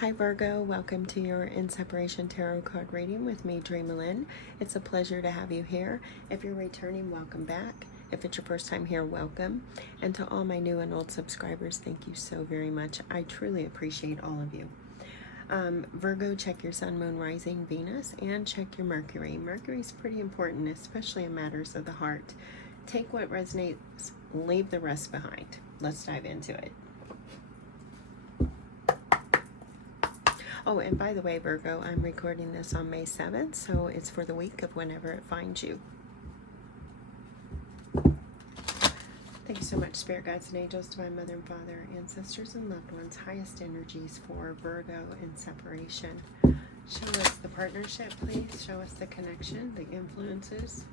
Hi Virgo, welcome to your In Separation Tarot card reading with me, DreamaLynn. It's a pleasure to have you here. If you're returning, welcome back. If it's your first time here, welcome. And to all my new and old subscribers, thank you so very much. I truly appreciate all of you. Virgo, check your sun, moon, rising, Venus, and check your Mercury. Mercury is pretty important, especially in matters of the heart. Take what resonates, leave the rest behind. Let's dive into it. Oh, and by the way, Virgo, I'm recording this on May 7th, so it's for the week of whenever it finds you. Thank you so much, Spirit Guides and Angels, Divine Mother and Father, ancestors and loved ones, highest energies for Virgo in separation. Show us the partnership, please. Show us the connection, the influences.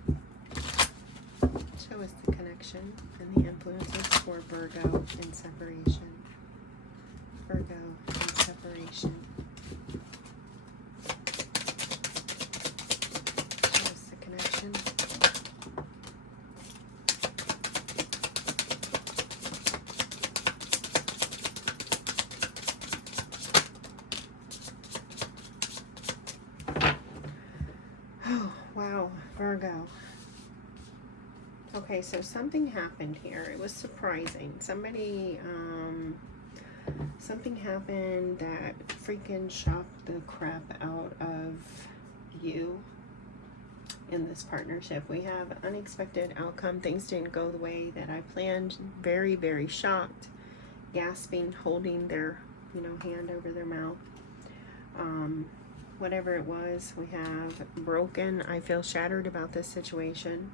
Show us the connection and the influences for Virgo in separation. Virgo in separation. Oh, wow, Virgo. Okay, so something happened here. It was surprising. Something happened that freaking shocked the crap out of you in this partnership. We have unexpected outcome. Things didn't go the way that I planned. Very, very shocked. Gasping, holding their, hand over their mouth. Whatever it was, we have broken. I feel shattered about this situation.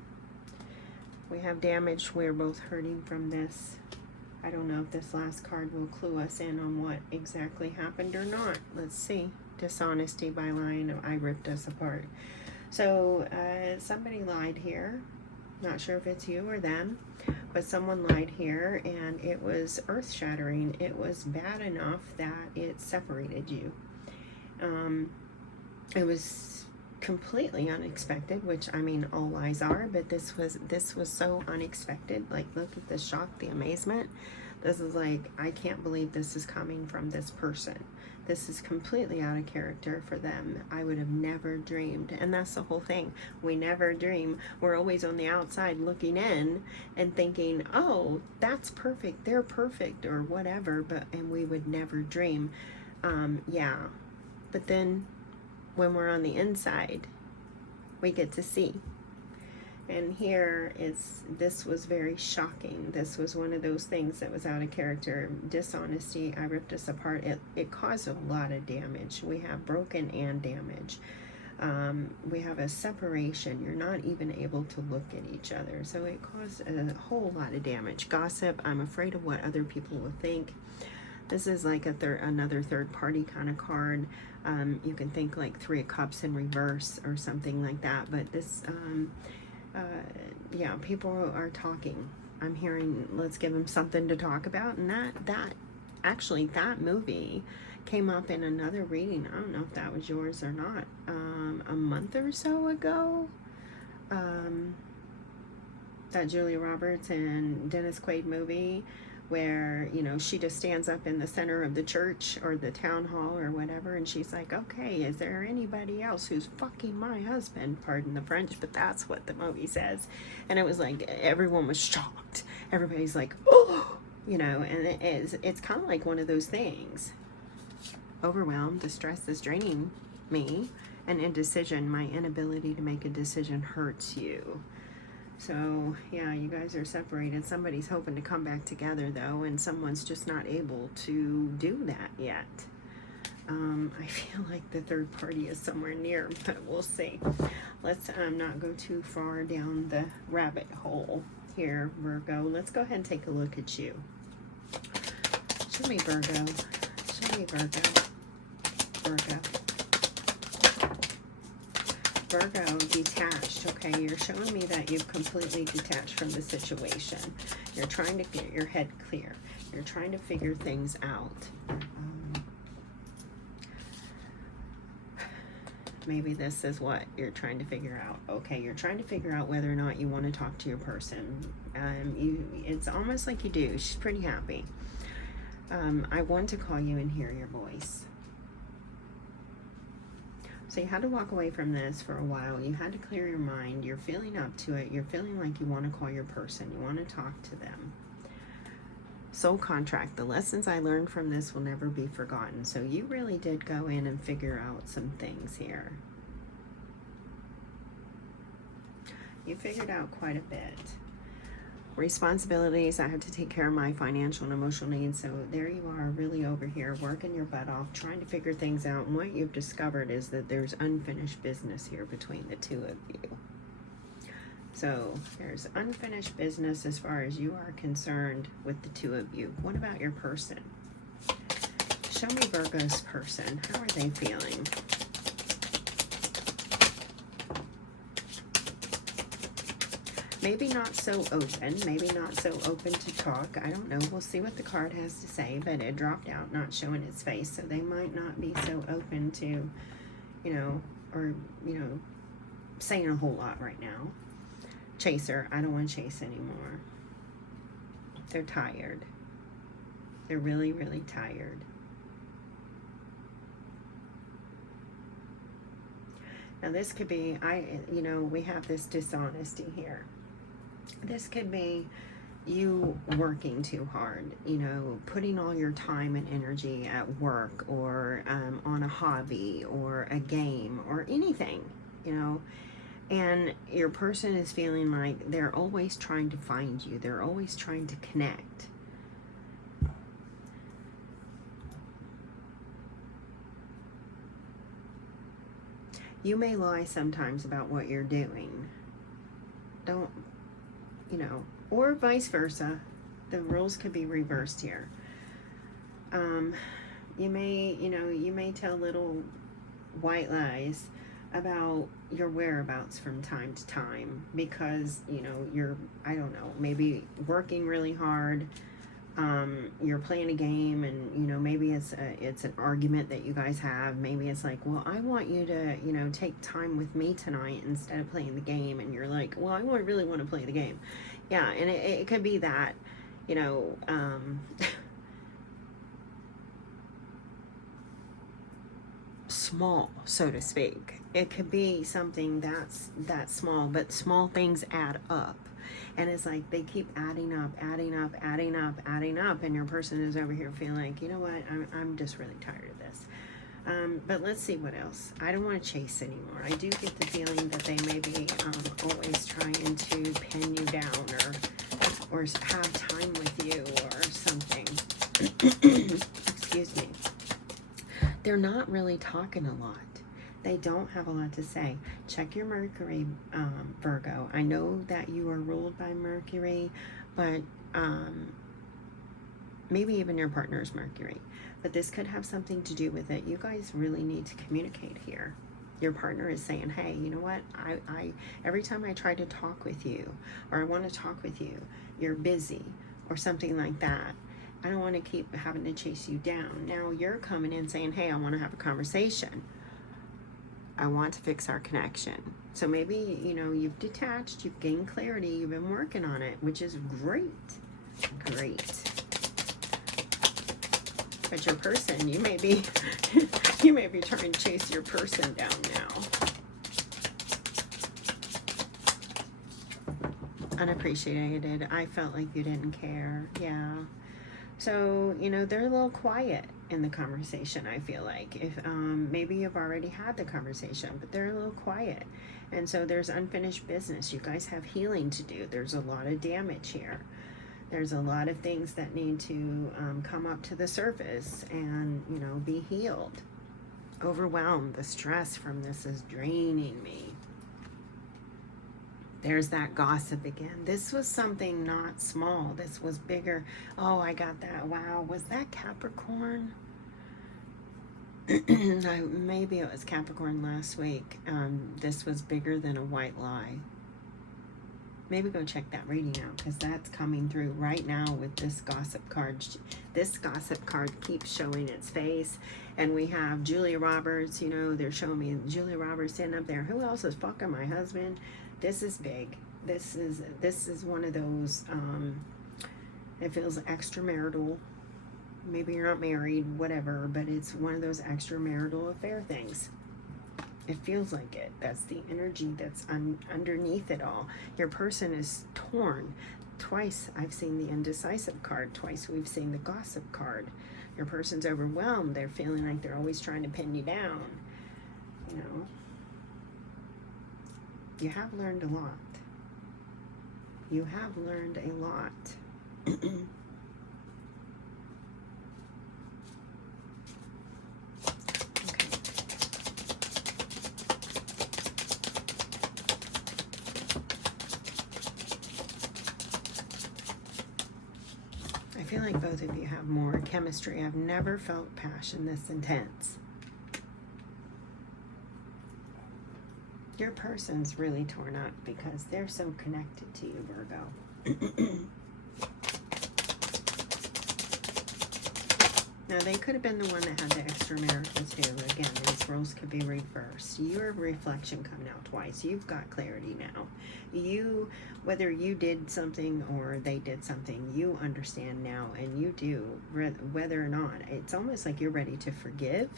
We have damage. We're both hurting from this. I don't know if this last card will clue us in on what exactly happened or not. Let's see. Dishonesty by lying. I ripped us apart. So somebody lied here. Not sure if it's you or them, but someone lied here, and it was earth-shattering. It was bad enough that it separated you. It was completely unexpected, which, I mean, all lies are, but this was so unexpected. Like, look at the shock, the amazement. This is like, I can't believe this is coming from this person. This is completely out of character for them. I would have never dreamed. And that's the whole thing. We never dream. We're always on the outside looking in and thinking, oh, that's perfect. They're perfect or whatever. And we would never dream. Yeah. But then when we're on the inside, we get to see. And here this was very shocking. This was one of those things that was out of character. Dishonesty, I ripped us apart. It caused a lot of damage. We have broken and damage. We have a separation. You're not even able to look at each other. So it caused a whole lot of damage. Gossip, I'm afraid of what other people will think. This is like another third party kind of card. You can think like Three of Cups in reverse or something like that. But this, yeah, people are talking. I'm hearing, let's give them something to talk about. And that movie came up in another reading. I don't know if that was yours or not. A month or so ago. That Julia Roberts and Dennis Quaid movie, where, she just stands up in the center of the church or the town hall or whatever, and she's like, okay, is there anybody else who's fucking my husband? Pardon the French, but that's what the movie says. And it was like, everyone was shocked. Everybody's like, oh, and it's kind of like one of those things. Overwhelmed, distress is draining me, and indecision, my inability to make a decision hurts you. So, yeah, you guys are separated. Somebody's hoping to come back together, though, and someone's just not able to do that yet. I feel like the third party is somewhere near, but we'll see. Let's not go too far down the rabbit hole here, Virgo. Let's go ahead and take a look at you. Show me, Virgo. Show me, Virgo. Virgo. Virgo, detached. Okay, you're showing me that you've completely detached from the situation. You're trying to get your head clear. You're trying to figure things out. Maybe this is what you're trying to figure out. Okay, you're trying to figure out whether or not you want to talk to your person. It's almost like you do. She's pretty happy. I want to call you and hear your voice. So you had to walk away from this for a while. You had to clear your mind. You're feeling up to it. You're feeling like you want to call your person. You want to talk to them. Soul contract. The lessons I learned from this will never be forgotten. So you really did go in and figure out some things here. You figured out quite a bit. Responsibilities. I have to take care of my financial and emotional needs. So there you are, really over here working your butt off, trying to figure things out. And what you've discovered is that there's unfinished business here between the two of you. So there's unfinished business as far as you are concerned with the two of you. What about your person? Show me Virgo's person. How are they feeling? Maybe not so open, maybe not so open to talk. I don't know. We'll see what the card has to say, but it dropped out, not showing its face. So they might not be so open to, you know, or, you know, saying a whole lot right now. Chaser. I don't want to chase anymore. They're tired. They're really, really tired. Now this could be, you know, we have this dishonesty here. This could be you working too hard, you know, putting all your time and energy at work or on a hobby or a game or anything, you know, and your person is feeling like they're always trying to find you. They're always trying to connect. You may lie sometimes about what you're doing. Don't, you know, or vice versa. The roles could be reversed here. You may, you know, you may tell little white lies about your whereabouts from time to time because, you know, you're, I don't know, maybe working really hard. You're playing a game and, you know, maybe it's an argument that you guys have. Maybe it's like, well, I want you to, you know, take time with me tonight instead of playing the game. And you're like, well, I really want to play the game. Yeah. And it could be that, you know, small, so to speak. It could be something that's small, but small things add up. And it's like they keep adding up, adding up, adding up, adding up. And your person is over here feeling like, you know what, I'm just really tired of this. But let's see what else. I don't want to chase anymore. I do get the feeling that they may be always trying to pin you down or have time with you or something. Excuse me. They're not really talking a lot. They don't have a lot to say. Check your Mercury, Virgo. I know that you are ruled by Mercury, but maybe even your partner's Mercury. But this could have something to do with it. You guys really need to communicate here. Your partner is saying, hey, you know what? I every time I try to talk with you or I want to talk with you, you're busy or something like that. I don't want to keep having to chase you down. Now you're coming in saying, hey, I want to have a conversation. I want to fix our connection. So maybe, you know, you've detached, you've gained clarity, you've been working on it, which is great. Great. But your person, you may be trying to chase your person down now. Unappreciated. I felt like you didn't care. Yeah. So, you know, they're a little quiet in the conversation, I feel like. If maybe you've already had the conversation, but they're a little quiet. And so there's unfinished business. You guys have healing to do. There's a lot of damage here. There's a lot of things that need to come up to the surface and, you know, be healed. Overwhelmed. The stress from this is draining me. There's that gossip again. This was something not small. This was bigger. Oh, I got that. Wow. Was that Capricorn? Maybe it was Capricorn last week. This was bigger than a white lie. Maybe go check that reading out because that's coming through right now with this gossip card. This gossip card keeps showing its face. And we have Julia Roberts. You know, they're showing me Julia Roberts sitting up there. Who else is fucking my husband? This is big. This is one of those, it feels extramarital. Maybe you're not married, whatever, but it's one of those extramarital affair things. It feels like it. That's the energy that's underneath it all. Your person is torn. Twice I've seen the indecisive card. Twice we've seen the gossip card. Your person's overwhelmed. They're feeling like they're always trying to pin you down. You know, you have learned a lot. You have learned a lot. I feel like both of you have more chemistry. I've never felt passion this intense. Your person's really torn up because they're so connected to you, Virgo. Now, they could have been the one that had the extramarital too. Again, these roles could be reversed. Your reflection coming out twice. You've got clarity now. You, whether you did something or they did something, you understand now, and you do, whether or not. It's almost like you're ready to forgive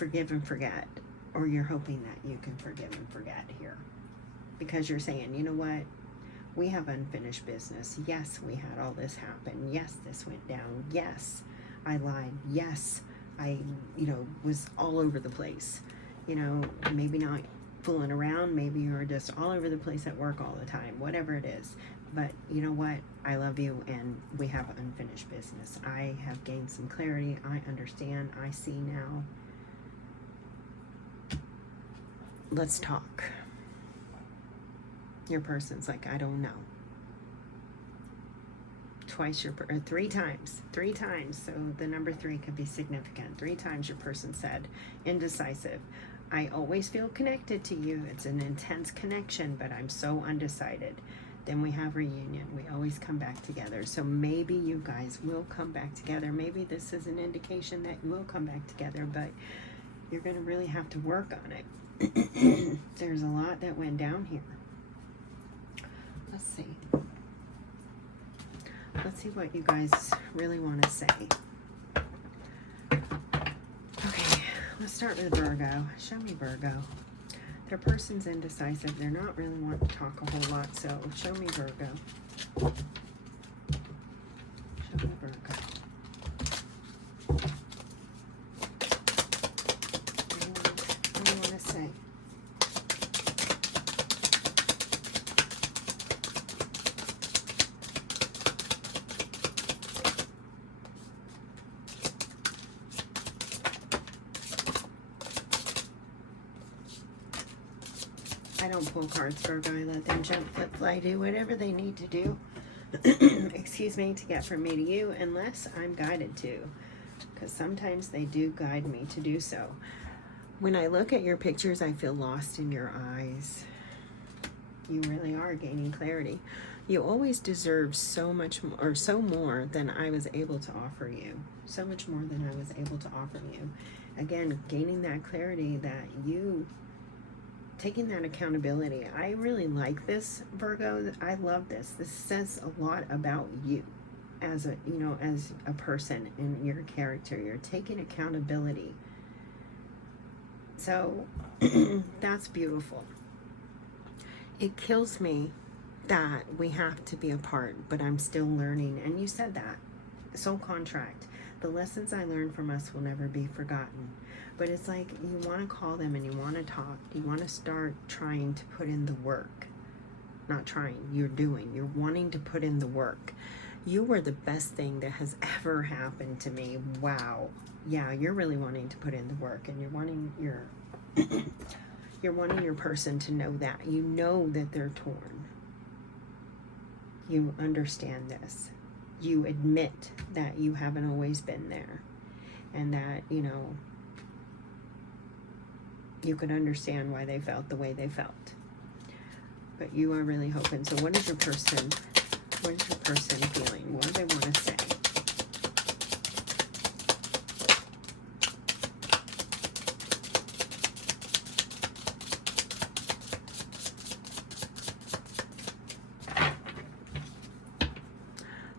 and forget, or you're hoping that you can forgive and forget here. Because you're saying, you know what? We have unfinished business. Yes, we had all this happen. Yes, this went down. Yes, I lied. Yes, I, was all over the place. Maybe not fooling around. Maybe you're just all over the place at work all the time. Whatever it is. But you know what? I love you, and we have unfinished business. I have gained some clarity. I understand. I see now. Let's talk. Your person's like, I don't know. Three times, so the number 3 could be significant. 3 times your person said, indecisive. I always feel connected to you. It's an intense connection, but I'm so undecided. Then we have reunion. We always come back together. So maybe you guys will come back together. Maybe this is an indication that you will come back together, but you're going to really have to work on it. There's a lot that went down here. Let's see. Let's see what you guys really want to say. Okay, let's start with Virgo. Show me Virgo. Their person's indecisive. They're not really wanting to talk a whole lot, so show me Virgo. Show me Virgo. What do you want to say? I don't pull cards, Virgo. I let them jump, flip, fly, do whatever they need to do. Excuse me, to get from me to you, unless I'm guided to. Because sometimes they do guide me to do so. When I look at your pictures, I feel lost in your eyes. You really are gaining clarity. You always deserve so much more, or so more than I was able to offer you. So much more than I was able to offer you. Again, gaining that clarity that you... taking that accountability. I really like this, Virgo. I love this. This says a lot about you as a person and your character. You're taking accountability. So that's beautiful. It kills me that we have to be apart, but I'm still learning. And you said that. Soul contract. The lessons I learned from us will never be forgotten. But it's like you want to call them and you want to talk. You want to start trying to put in the work. Not trying, you're doing. You're wanting to put in the work. You were the best thing that has ever happened to me. Wow. Yeah, you're really wanting to put in the work, and you're wanting your you're wanting your person to know that. You know that they're torn. You understand this. You admit that you haven't always been there, and that, you could understand why they felt the way they felt. But you are really hoping. So what is your person feeling? What do they want to say?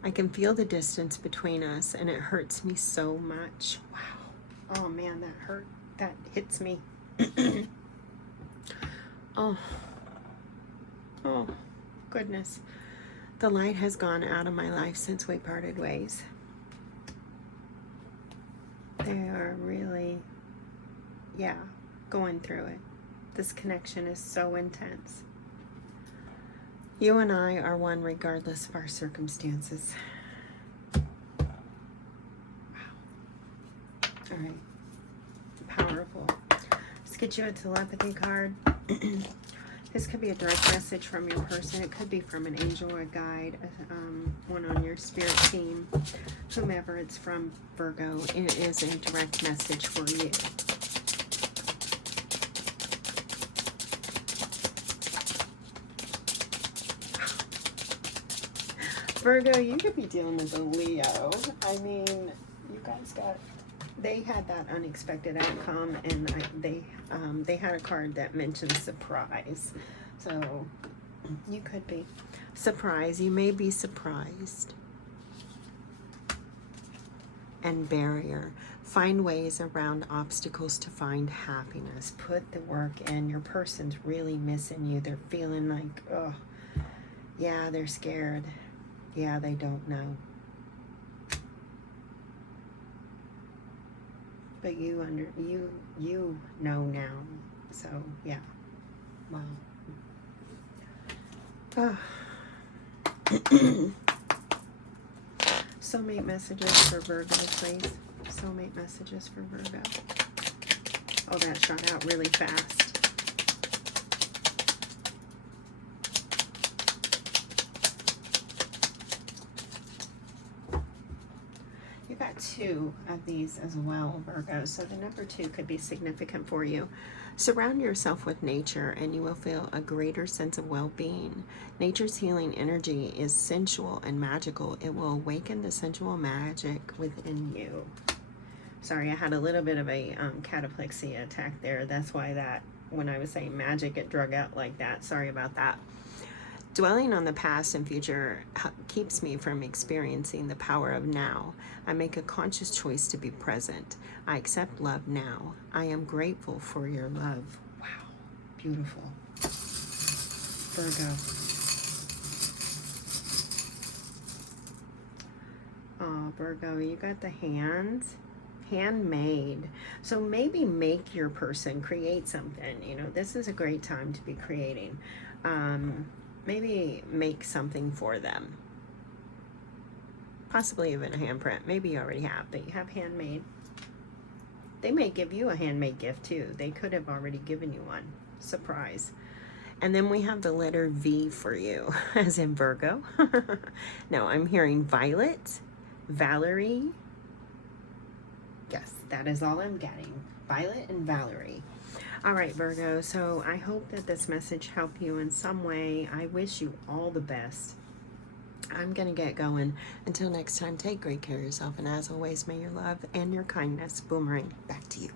I can feel the distance between us, and it hurts me so much. Wow. Oh man, that hurt. That hits me. Oh, oh, goodness. The light has gone out of my life since we parted ways. They are really, yeah, going through it. This connection is so intense. You and I are one regardless of our circumstances. Wow. All right. Powerful. Let's get you a telepathy card. This could be a direct message from your person. It could be from an angel or a guide, one on your spirit team, whomever it's from, Virgo. It is a direct message for you. Virgo, you could be dealing with a Leo. I mean, you guys they had that unexpected outcome, and they had a card that mentioned surprise. So you could be surprised. You may be surprised. And barrier. Find ways around obstacles to find happiness. Put the work in. Your person's really missing you. They're feeling like, oh, yeah, they're scared. Yeah, they don't know. But you know now. So, yeah. Wow. Soulmate messages for Virgo, please. Soulmate messages for Virgo. Oh, that shot out really fast. You got 2 of these as well, Virgo. So the number 2 could be significant for you. Surround yourself with nature and you will feel a greater sense of well-being. Nature's healing energy is sensual and magical. It will awaken the sensual magic within you. Sorry, I had a little bit of a cataplexy attack there. That's why that, when I was saying magic, it drug out like that. Sorry about that. Dwelling on the past and future keeps me from experiencing the power of now. I make a conscious choice to be present. I accept love now. I am grateful for your love. Wow, beautiful. Virgo. Oh, Virgo, you got the hands. Handmade. So maybe make your person create something. You know, this is a great time to be creating. Maybe make something for them. Possibly even a handprint. Maybe you already have, but you have handmade. They may give you a handmade gift too. They could have already given you one. Surprise. And then we have the letter V for you, as in Virgo. No, I'm hearing Violet, Valerie. Yes, that is all I'm getting. Violet and Valerie. All right, Virgo, so I hope that this message helped you in some way. I wish you all the best. I'm going to get going. Until next time, take great care of yourself. And as always, may your love and your kindness boomerang back to you.